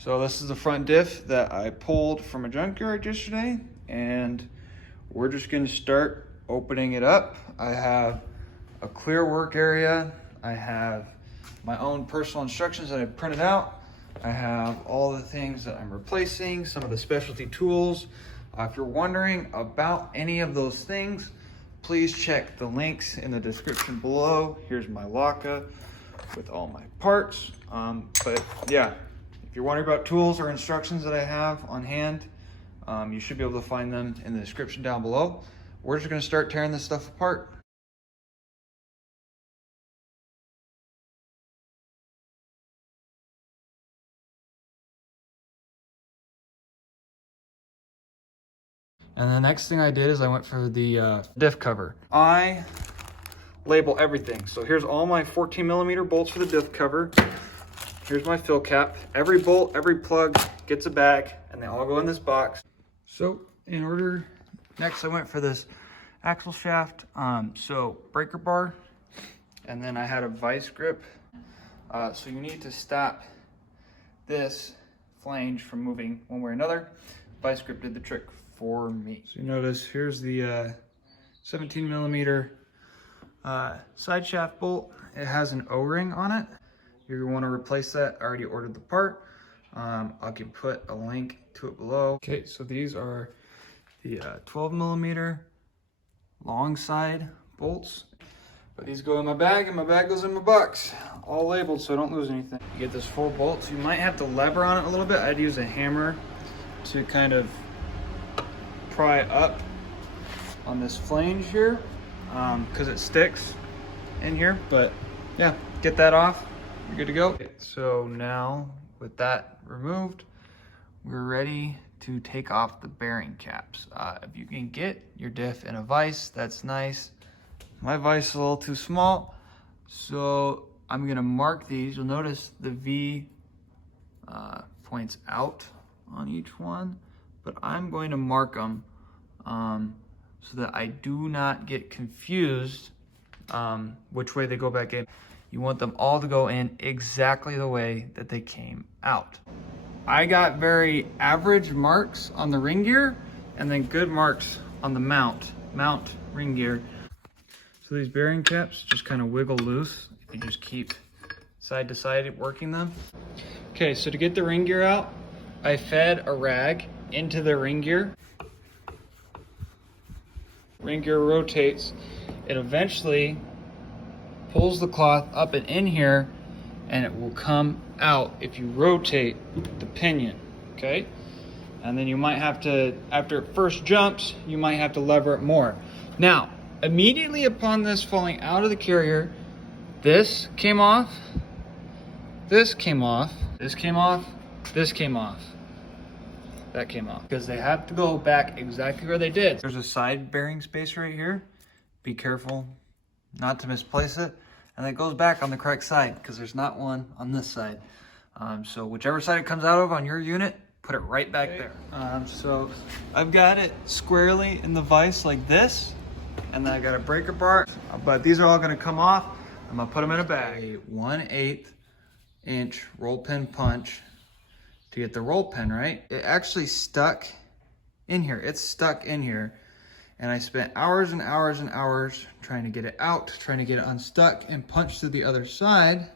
So this is the front diff that I pulled from a junkyard yesterday, and we're just gonna start opening it up. I have a clear work area. I have my own personal instructions that I printed out. I have all the things that I'm replacing, some of the specialty tools. If you're wondering about any of those things, please check the links in the description below. Here's my Lokka with all my parts. But yeah, if you're wondering about tools or instructions that I have on hand, you should be able to find them in the description down below. We're just gonna start tearing this stuff apart. And the next thing I did is I went for the diff cover. I label everything. So here's all my 14mm bolts for the diff cover. Here's my fill cap. Every bolt, every plug gets a bag, and they all go in this box. So in order, next I went for this axle shaft, so breaker bar, and then I had a vice grip. So you need to stop this flange from moving one way or another. Vice grip did the trick for me. So you notice here's the 17mm side shaft bolt. It has an O-ring on it. If you want to replace that, I already ordered the part. I can put a link to it below. Okay, so these are the 12mm long side bolts. But these go in my bag, and my bag goes in my box. All labeled so I don't lose anything. You get this 4 bolts. You might have to lever on it a little bit. I'd use a hammer to kind of pry up on this flange here, because it sticks in here. But yeah, get that off. You're good to go. So now with that removed, we're ready to take off the bearing caps. If you can get your diff in a vise, that's nice. My vise is a little too small, so I'm gonna mark these. You'll notice the V points out on each one, but I'm going to mark them so that I do not get confused which way they go back in. You want them all to go in exactly the way that they came out. I got very average marks on the ring gear, and then good marks on the mount ring gear. So these bearing caps just kind of wiggle loose if you just keep side to side working them. Okay, so to get the ring gear out, I fed a rag into the ring gear. Ring gear rotates. It eventually pulls the cloth up and in here, and it will come out if you rotate the pinion, okay? And then you might have to, after it first jumps, you might have to lever it more. Now, immediately upon this falling out of the carrier, this came off, this came off, this came off, this came off, that came off. Because they have to go back exactly where they did. There's a side bearing space right here. Be careful not to misplace it. And it goes back on the correct side because there's not one on this side. So whichever side it comes out of on your unit, put it right back there. So I've got it squarely in the vise like this, and then I got a breaker bar, but these are all gonna come off. I'm gonna put them in a bag. A 1/8 inch roll pin punch to get the roll pin right. It actually stuck in here. It's stuck in here. And I spent hours and hours and hours trying to get it out, trying to get it unstuck and punched to the other side.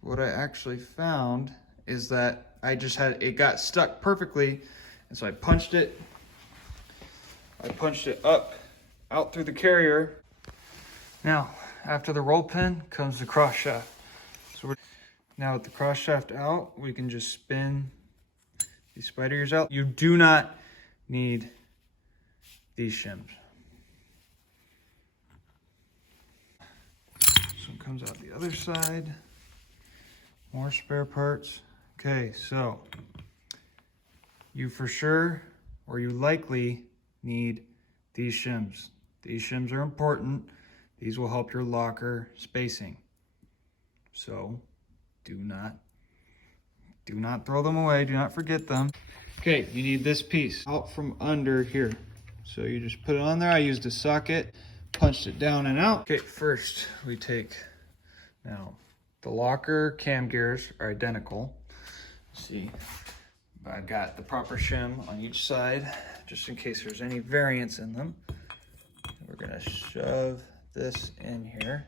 What I actually found is that it got stuck perfectly. And so I punched it up, out through the carrier. Now, after the roll pin comes the cross shaft. So now with the cross shaft out, we can just spin these spider ears out. You do not need these shims. So it comes out the other side. More spare parts. Okay, so you for sure, or you likely need these shims. These shims are important. These will help your locker spacing. So do not throw them away. Do not forget them. Okay, you need this piece out from under here. So you just put it on there. I used a socket, punched it down and out. Okay, first we take, now the locker cam gears are identical. See, I've got the proper shim on each side, just in case there's any variance in them. We're gonna shove this in here.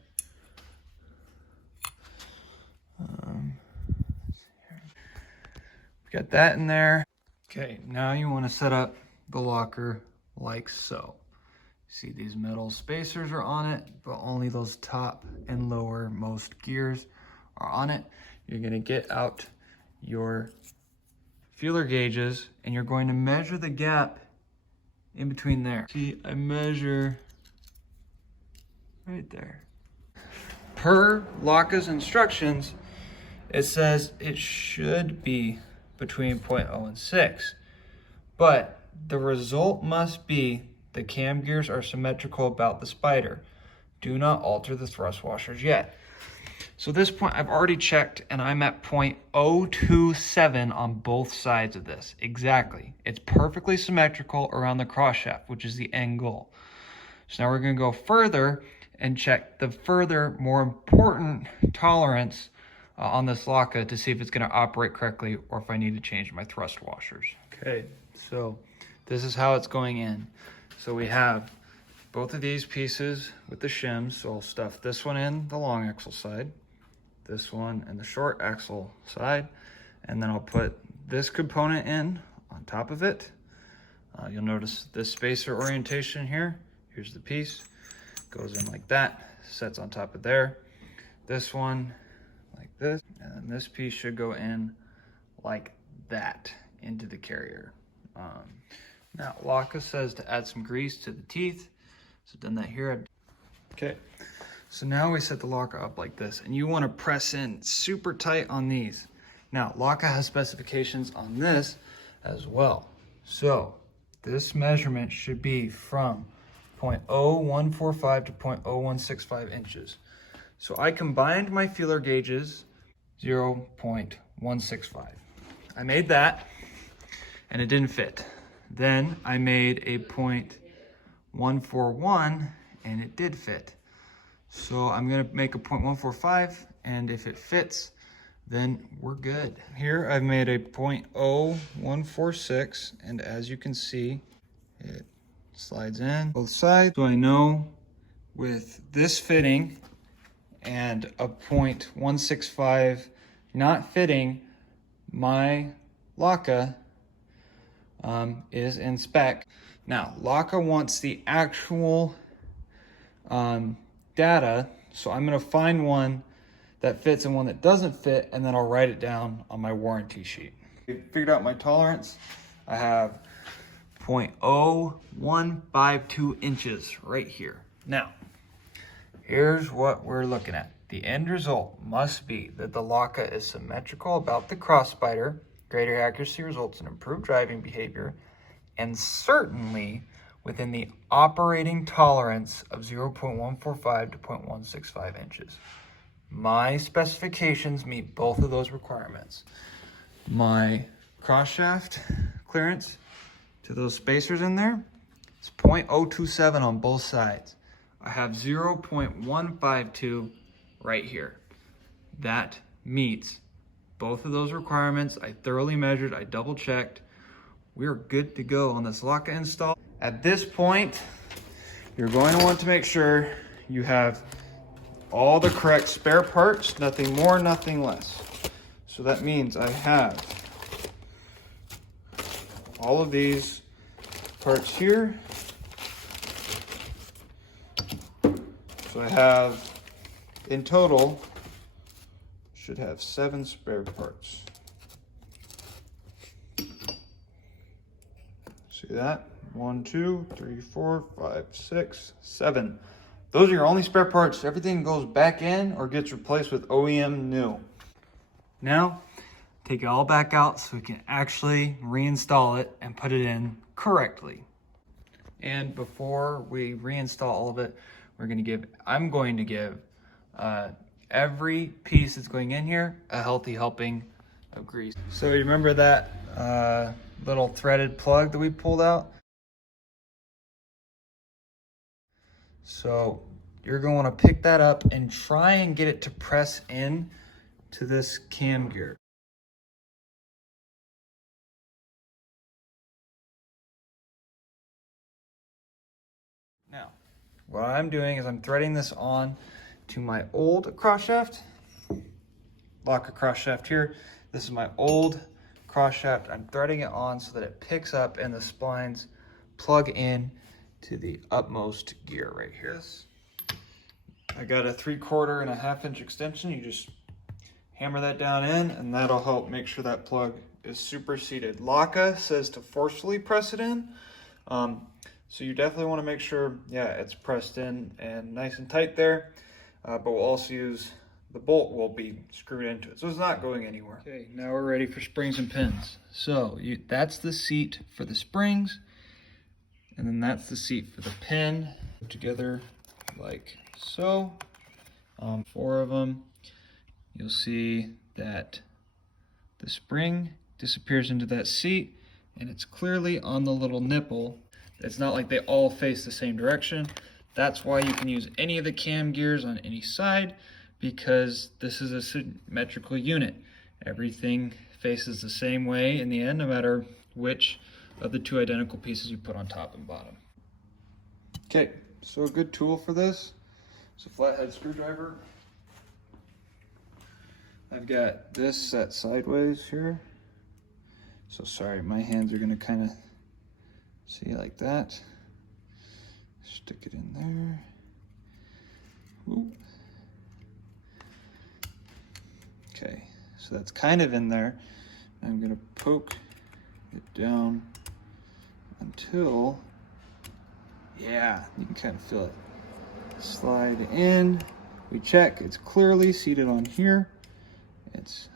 Got that in there. Okay, now you want to set up the locker like so. See, these metal spacers are on it, but only those top and lower most gears are on it. You're gonna get out your feeler gauges and you're going to measure the gap in between there. See, I measure right there. Per Lokka's instructions, it says it should be between 0.0 and 6, but the result must be the cam gears are symmetrical about the spider. Do not alter the thrust washers yet. So this point I've already checked and I'm at 0.027 on both sides of this. Exactly. It's perfectly symmetrical around the cross shaft, which is the end goal. So now we're going to go further and check the further, more important tolerance on this Lokka to see if it's going to operate correctly or if I need to change my thrust washers. Okay, so this is how it's going in. So we have both of these pieces with the shims. So I'll stuff this one in the long axle side, this one in the short axle side, and then I'll put this component in on top of it. You'll notice this spacer orientation here. Here's the piece, goes in like that, sets on top of there. This one like this, and this piece should go in like that into the carrier. Now Lokka says to add some grease to the teeth, so done that here. Okay, so now we set the Lokka up like this, and you want to press in super tight on these. Now Lokka has specifications on this as well, so this measurement should be from 0.0145 to 0.0165 inches. So I combined my feeler gauges, 0.165. I made that and it didn't fit. Then I made a 0.141 and it did fit. So I'm gonna make a 0.145, and if it fits, then we're good. Here I've made a 0.0146, and as you can see, it slides in both sides. So I know with this fitting and a 0.165 not fitting, my Lokka is in spec. Now, Lokka wants the actual data, so I'm gonna find one that fits and one that doesn't fit, and then I'll write it down on my warranty sheet. I figured out my tolerance. I have 0.0152 inches right here. Now, here's what we're looking at. The end result must be that the Lokka is symmetrical about the cross spider. Greater accuracy results in improved driving behavior, and certainly within the operating tolerance of 0.145 to 0.165 inches. My specifications meet both of those requirements. My cross shaft clearance to those spacers in there, it's 0.027 on both sides. I have 0.152 right here. That meets both of those requirements. I thoroughly measured, I double checked. We're good to go on this Lokka install. At this point, you're going to want to make sure you have all the correct spare parts, nothing more, nothing less. So that means I have all of these parts here. So I have, in total, should have 7 spare parts. See that? 1, 2, 3, 4, 5, 6, 7. Those are your only spare parts. Everything goes back in or gets replaced with OEM new. Now, take it all back out so we can actually reinstall it and put it in correctly. And before we reinstall all of it, I'm going to give every piece that's going in here a healthy helping of grease. So you remember that little threaded plug that we pulled out? So you're going to want to pick that up and try and get it to press in to this cam gear. Now, what I'm doing is I'm threading this on to my old cross shaft. Lokka cross shaft here. This is my old cross shaft. I'm threading it on so that it picks up and the splines plug in to the utmost gear right here. I got a 3/4 and a 1/2 inch extension. You just hammer that down in and that'll help make sure that plug is super seated. Lokka says to forcefully press it in. So you definitely want to make sure, yeah, it's pressed in and nice and tight there. But we'll also use, the bolt will be screwed into it. So it's not going anywhere. Okay, now we're ready for springs and pins. So that's the seat for the springs. And then that's the seat for the pin. Together like so. 4 of them. You'll see that the spring disappears into that seat and it's clearly on the little nipple. It's not like they all face the same direction. That's why you can use any of the cam gears on any side, because this is a symmetrical unit. Everything faces the same way in the end, no matter which of the 2 identical pieces you put on top and bottom. Okay, so a good tool for this is a flathead screwdriver. I've got this set sideways here. So sorry, my hands are gonna kind of see like that. Stick it in there. Ooh. Okay, so that's kind of in there. I'm gonna poke it down until, yeah, you can kind of feel it. Slide in, we check, it's clearly seated on here. It's,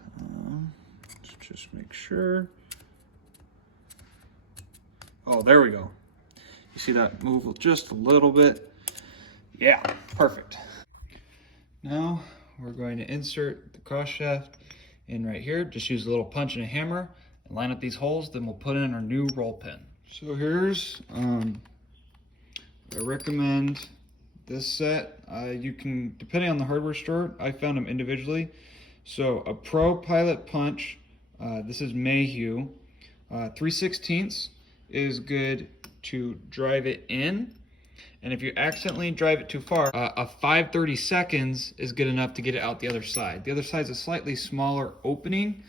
let's just make sure. Oh, there we go. You see that move just a little bit? Yeah, perfect. Now we're going to insert the cross shaft in right here. Just use a little punch and a hammer and line up these holes, then we'll put in our new roll pin. So here's, I recommend this set. You can, depending on the hardware store, I found them individually. So a Pro Pilot Punch, this is Mayhew, 3/16 is good to drive it in, and if you accidentally drive it too far, a 5/32 is good enough to get it out the other side. The other side is a slightly smaller opening,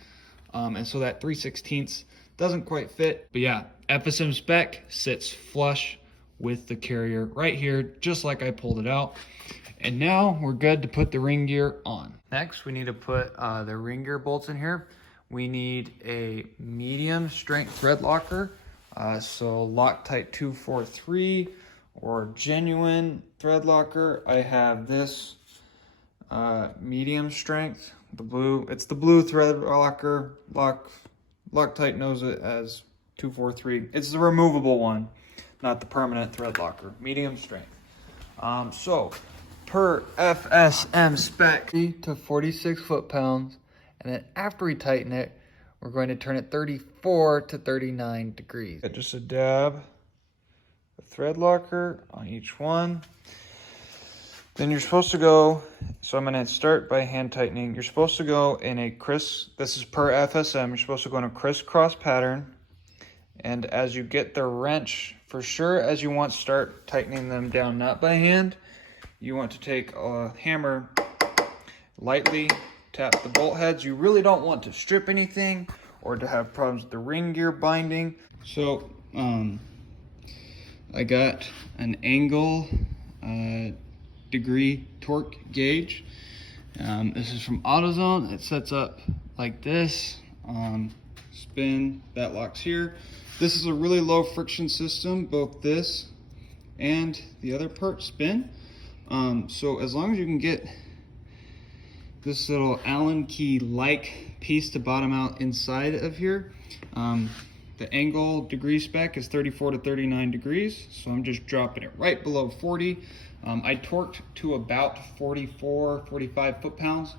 and so that 3/16 doesn't quite fit. But yeah, FSM spec sits flush with the carrier right here, just like I pulled it out. And now we're good to put the ring gear on. Next, we need to put the ring gear bolts in here. We need a medium strength thread locker. So Loctite 243 or genuine thread locker. I have this medium strength, the blue. It's the blue thread locker. Loctite knows it as 243. It's the removable one, not the permanent thread locker. Medium strength. So per FSM spec, 30 to 46 foot-pounds, and then after we tighten it, we're going to turn it 34 to 39 degrees. Got just a dab of thread locker on each one. Then you're supposed to go, so I'm going to start by hand tightening. You're supposed to go in a this is per FSM, you're supposed to go in a crisscross pattern. And as you get the wrench, for sure, as you want to start tightening them down, not by hand, you want to take a hammer, lightly tap the bolt heads. You really don't want to strip anything or to have problems with the ring gear binding. So I got an angle degree torque gauge. This is from AutoZone. It sets up like this. Spin, that locks here. This is a really low friction system. Both this and the other part spin. So as long as you can get this little Allen key like piece to bottom out inside of here, the angle degree spec is 34 to 39 degrees, so I'm just dropping it right below 40. I torqued to about 44, 45 foot-pounds,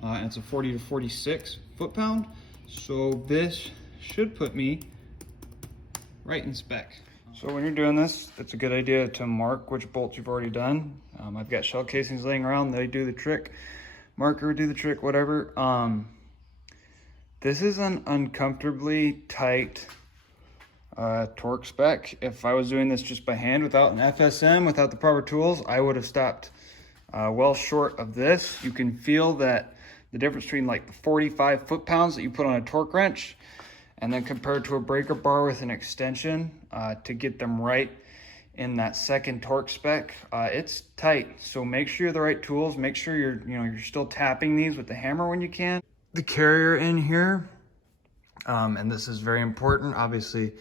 and it's a 40 to 46 foot-pound, so this should put me right in spec. So when you're doing this, it's a good idea to mark which bolts you've already done. I've got shell casings laying around, they do the trick. Marker would do the trick, whatever. This is an uncomfortably tight torque spec. If I was doing this just by hand without an FSM, without the proper tools, I would have stopped well short of this. You can feel that the difference between like the 45 foot-pounds that you put on a torque wrench and then compared to a breaker bar with an extension to get them right in that second torque spec, it's tight. So make sure you have the right tools. Make sure you're still tapping these with the hammer when you can. The carrier in here, and this is very important. Obviously,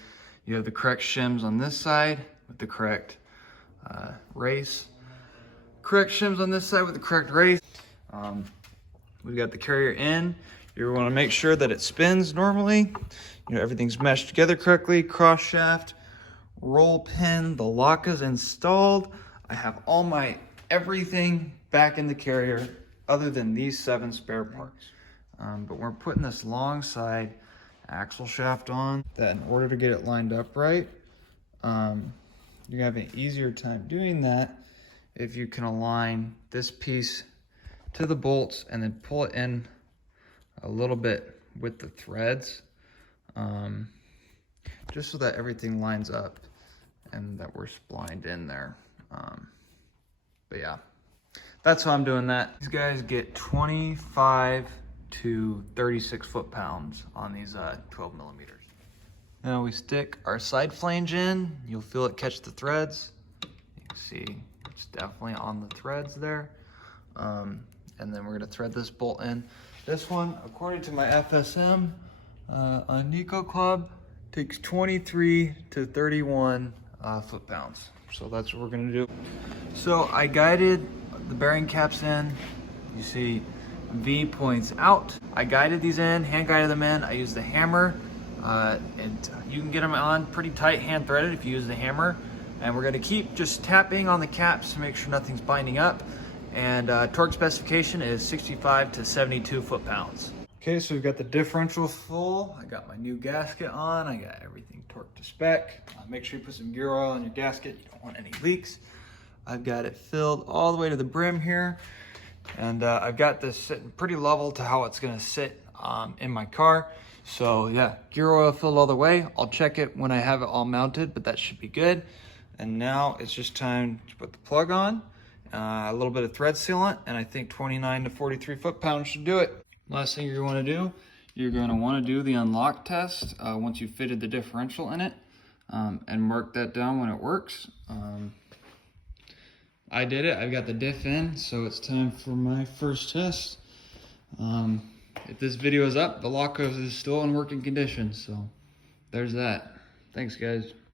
you have the correct shims on this side with the correct race. Correct shims on this side with the correct race. We've got the carrier in. You want to make sure that it spins normally. Everything's meshed together correctly. Cross shaft, roll pin, the Lokka's installed. I have all my everything back in the carrier other than these 7 spare parts. But we're putting this long side axle shaft on that in order to get it lined up right. You have an easier time doing that if you can align this piece to the bolts and then pull it in a little bit with the threads, just so that everything lines up and that we're splined in there. But yeah, that's how I'm doing that. These guys get 25 to 36 foot-pounds on these 12 millimeters. Now we stick our side flange in. You'll feel it catch the threads. You can see it's definitely on the threads there. And then we're gonna thread this bolt in. This one, according to my FSM on Nico Club, takes 23 to 31 foot-pounds. So that's what we're gonna do. So I guided the bearing caps in. You see V points out. I guided these in, hand guided them in. I used the hammer, and you can get them on pretty tight hand threaded if you use the hammer. And we're gonna keep just tapping on the caps to make sure nothing's binding up. And torque specification is 65 to 72 foot-pounds. Okay, so we've got the differential full. I got my new gasket on. I got everything torqued to spec. Make sure you put some gear oil in your gasket. You don't want any leaks. I've got it filled all the way to the brim here. And I've got this sitting pretty level to how it's gonna sit in my car. So yeah, gear oil filled all the way. I'll check it when I have it all mounted, but that should be good. And now it's just time to put the plug on. A little bit of thread sealant, and I think 29 to 43 foot-pounds should do it. Last thing you're going to do, you're going to want to do the unlock test once you've fitted the differential in it, and mark that down when it works. I did it. I've got the diff in, so it's time for my first test. If this video is up, the Lokka is still in working condition, so there's that. Thanks, guys.